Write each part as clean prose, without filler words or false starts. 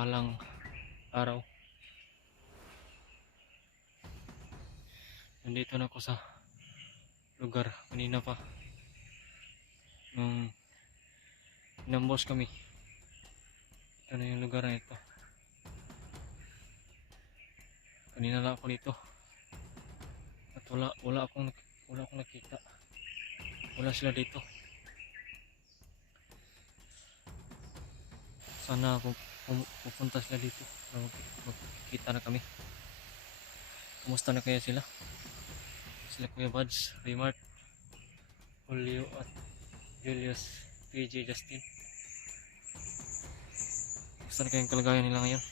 mapalang araw. Nandito na ako sa lugar kanina pa nung inambos kami. Ito na yung lugar na ito. Kanina lang ako dito at wala akong nakita. Wala sila dito. Sana pupunta sila dito. Magkikita na kami. Kumusta na kaya sila? Sila Kuya Buds, Raymart, Julio at Julius, PJ, Justin. Kumusta na kayang kalagayan nila ngayon?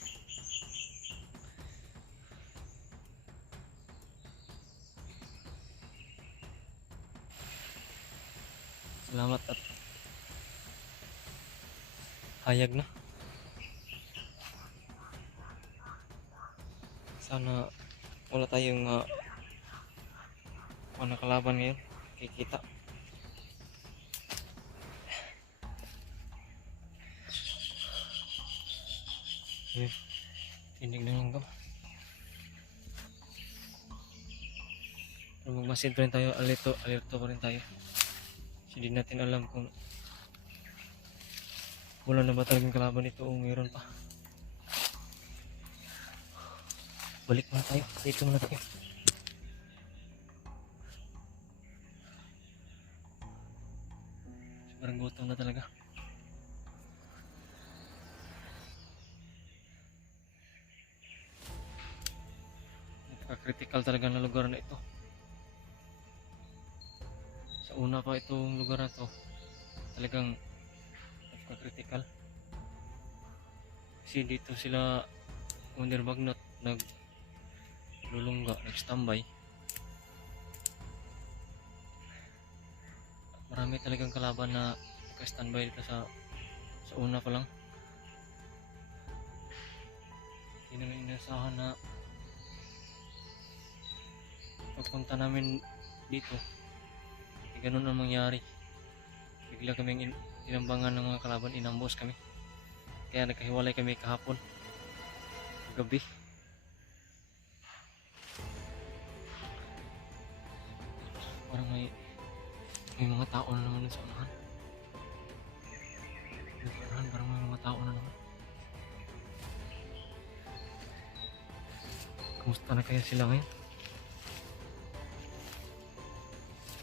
Salamat at hayag na. Sana wala tayong kalaban ngayon. Kikita. Ayun. Tinig na lang ka. Pero magmasid pa rin tayo. Alerto pa rin tayo. Kasi di natin alam kung wala na ba talagang kalaban ito o mayroon pa. Balik muna tayo. Dito muna tayo. Sobrang gutom na talaga. Napaka-critical talaga na lugar na ito. Sa una pa itong lugar na to, talagang napaka-critical. Kasi dito sila under Bagnot naglulungga, nag-standby. Marami talagang kalaban na naka-standby dito sa una pa lang. Hindi namin inasahan na pagpunta namin dito ganun ang mangyari. Bigla kaming inambangan ng mga kalaban, inambos kami. Kaya nagkahiwalay kami kahapon gabi. Parang may mga tao na naman sa unahan. Parang may mga tao na naman. Kumusta na kaya sila ngayon?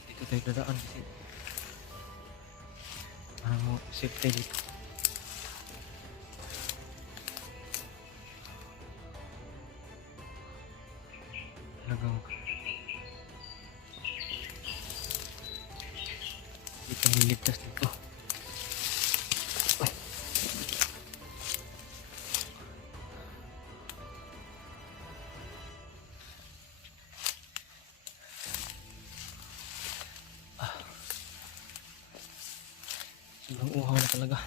Dito tayo dadaan kasi parang mo safety dito. Talagang hindi kami ligtas dito. Ay. Sobrang uhaw na talaga.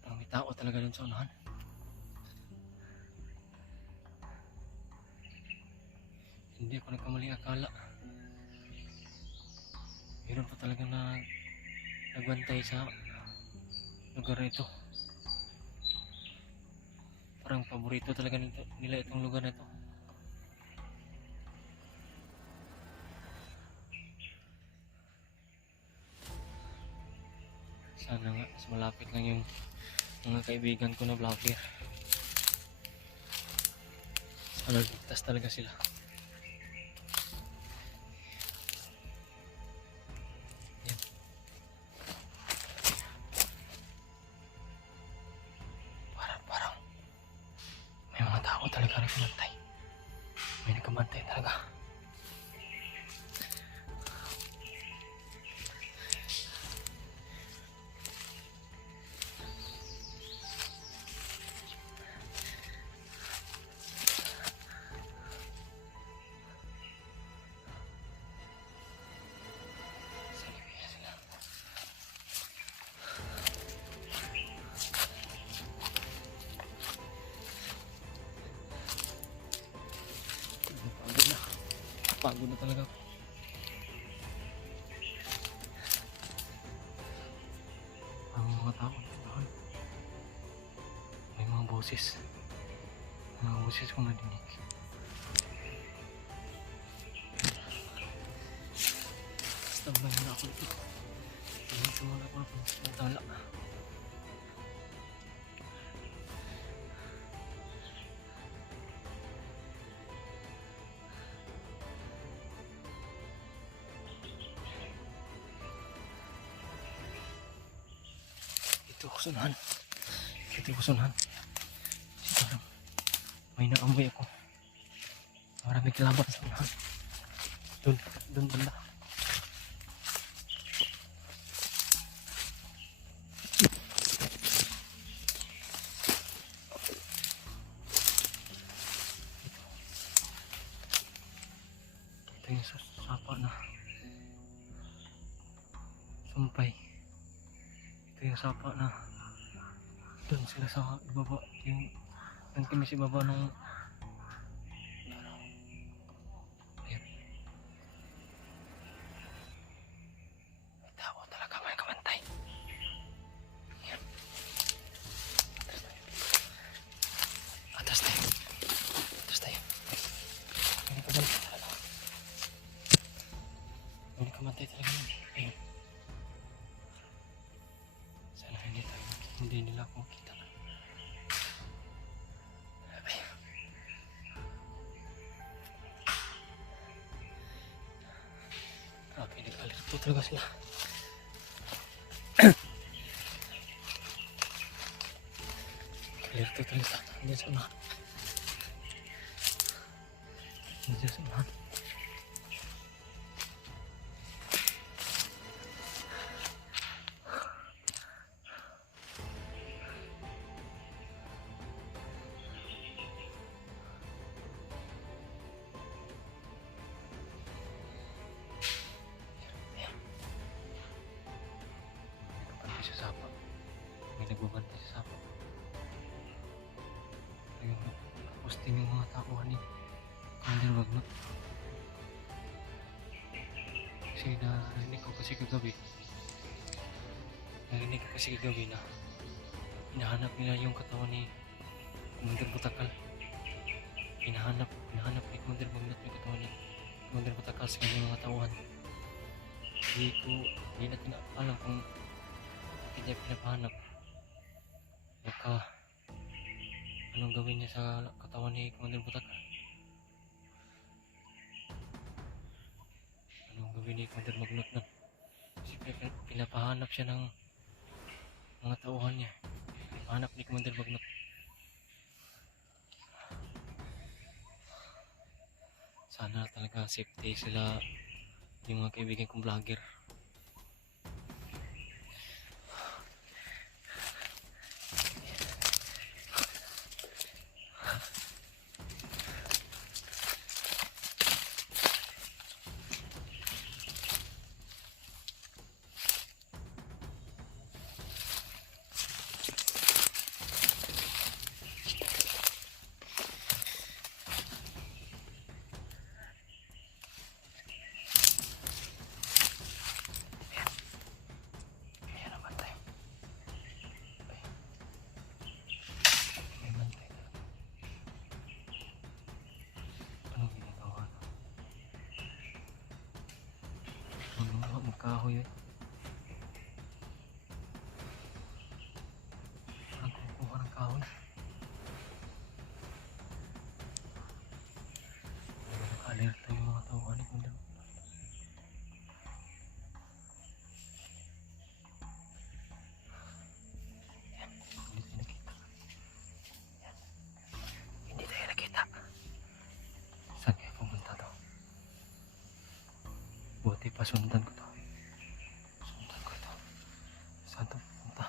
Parang may tao talaga dun sa unahan. Hindi ako nagkamaling akala. Meron pa talaga na nagbantay sa lugar na ito. Parang paborito talaga nila itong lugar na ito. Sana nga mas malapit lang yung mga kaibigan ko na vlogger. Sana ligtas talaga sila. Yan. Parang may mga tao talaga nagbantay. May nagbantay talaga. Pagod na talaga ako. tao doon. May mga boses. Mga boses kong nadinig. Tambay na ako dito. Dito muna ako ng tala. Dito ako sunahan. Dito ako sunahan. Parang may naamoy ako. Maraming kalaban sa unahan. Doon banda. Ito yung sapa na sumpay. Ito yung sapa na doon sila sa ibaba. Yung kami sa ibaba ng ayun. May tao talaga, may kamantay. Ayan. Atas tayo. Atas tayo. May kamantay talaga. May kamantay talaga yun. Ayun. Sana hindi nila ako makita. Grabe, nag-alerto talaga sila. Nag-alerto talaga sila. Nandiyan sa unahan. Nandiyan sa unahan. Sa sapa. May nagbabantay sa sapa. Ayun, posting yung mga takuhan ni Commander Bagnot. Kasi narinig ko kasi kagabi na hinahanap nila yung katawan ni Commander Butakal. Hinahanap ni Commander Bagnot yung katawan ni Commander Butakal sa kanyang mga tauhan. Hindi natin alam kung hindi pinapahanap. Baka anong gawin niya sa katawan ni Commander Butakal? Anong gawin ni Commander Bagnot nun? Kasi pinapahanap siya ng mga tauhan niya. Pinapahanap ni Commander Bagnot. Sana talaga safety sila yung mga kaibigan kong vlogger. Magkahoy eh. Parang kumukuha ng kahoy. Naka-alerta yung mga tauhan ni Commander. Hindi tayo nakita. Saan kaya pupunta to? Buti pa sundan ko to. Saan to pupunta?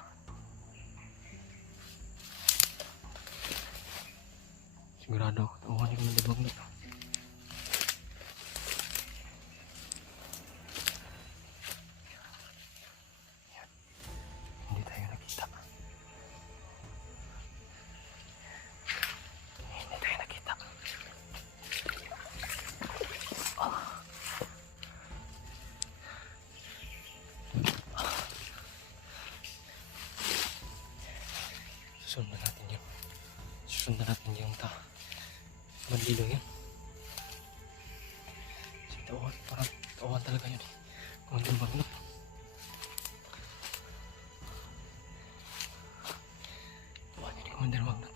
Sigurado ako tauhan ni Commander Bagnot. Hindi tayo nakita. Hindi tayo nakita. Oh. Sundan natin yung bandido yun. Si Tauhan, parang Tauhan talaga yun eh. Commander Magnot. Tauhan yun ni Commander Magnot.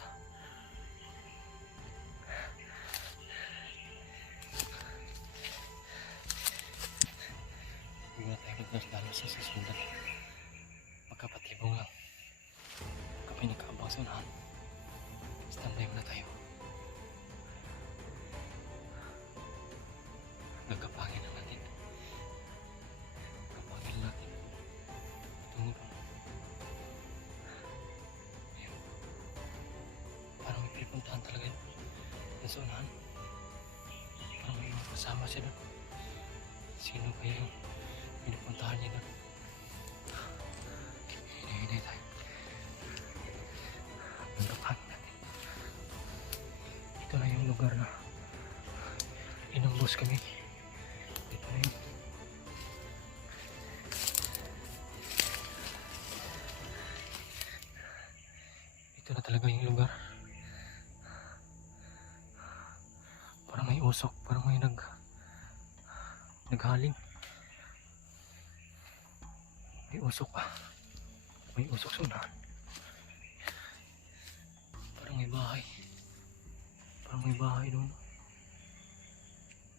Hindi na tayo nagdalas sa susundan. Magkapatibong lang. Kapag nagkaabang sa unahan, standby muna tayo. Nagkapangin na natin. Nagkapangin natin. Tungo pa. Ayun. Parang may pinipuntahan talaga yun. Yung sa unahan. Parang may mga kasama siya doon. Sino kaya yung pinipuntahan niya doon? Hinay tayo. Nagkapangin natin. Ito na yung lugar na inambos kami. Ito na yun. Ito na talaga yung lugar. Parang may usok. Parang may naghaling. May usok pa. May usok sa unahan. Parang may bahay. Parang may bahay doon.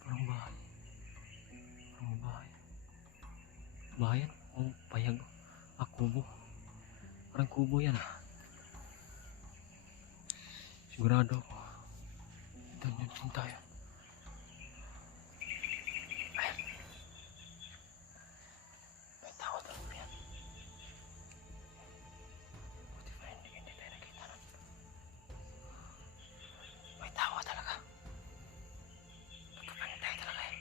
Parang bahay. Parang may bahay. Bayan? O payag? Kubo. Parang kubo yan ah. Sigurado ako. Ito yun din tayo. Ayan. May tao talaga yan. Buti pa hindi tayo nakita nun. May tao talaga. Nagkapantay talaga yan.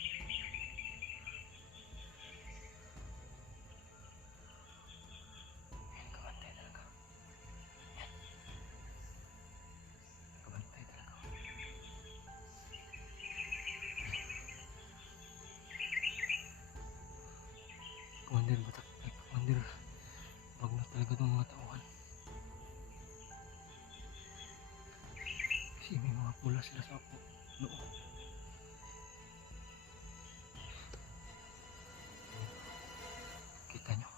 Ayan, kapantay talaga. Ayan. Kapantay talaga. Commander Batak, Commander Magnot talaga itong mga tauhan. Kasi may mga pula sila sa loob. Kita nyo?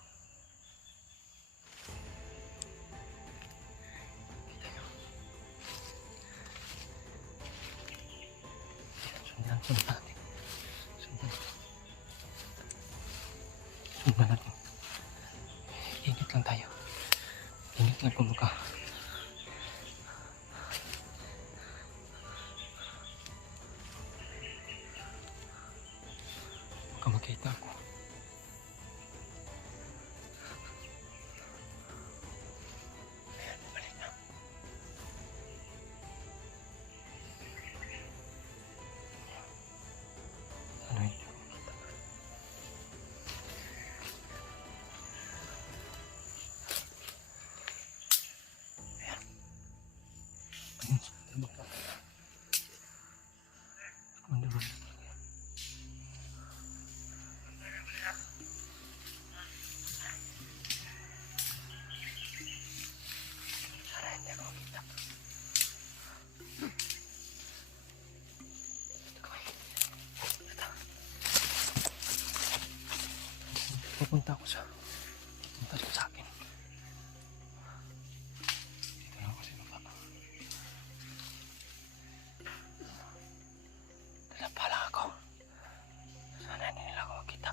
Kita nyo? Sundan natin. Sundan natin. Ingat lang tayo. Ingat lang kung mukha. Baka makita ako. Ayan, balik na. Ano yun? Ayun, tabak na. Commander Magnot. Sana hindi ako makita. Pupunta ako sa akin. Dito lang ako sa baba. Dalapa lang ako. Sana hindi nila ako makita.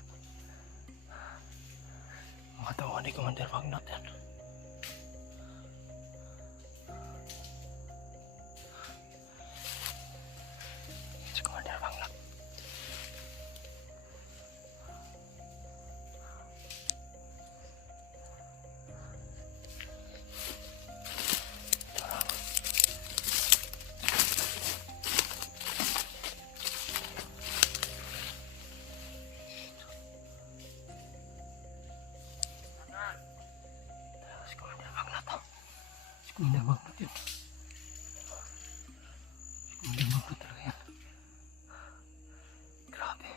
Mga tauhan ni Commander Magnot yan. Si Commander Magnot. Si Commander Magnot. Si Commander Magnot yun. Si Commander Magnot talaga yan. Grabe.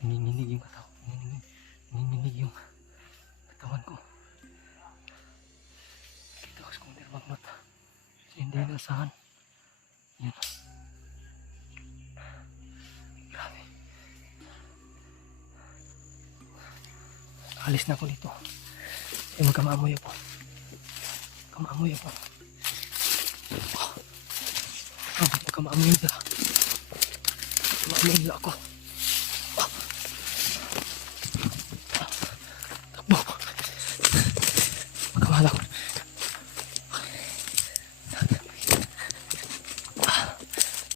Nanginginig yung katawan. Nanginginig yung katawan ko. Kita ko si Commander Magnot. asahan. Yun. Grabe. Alis na ako dito. Ay, magkamaamoy ako. Kamaamoy ako. Magkamaamoy nila. Kamaamoy nila ako.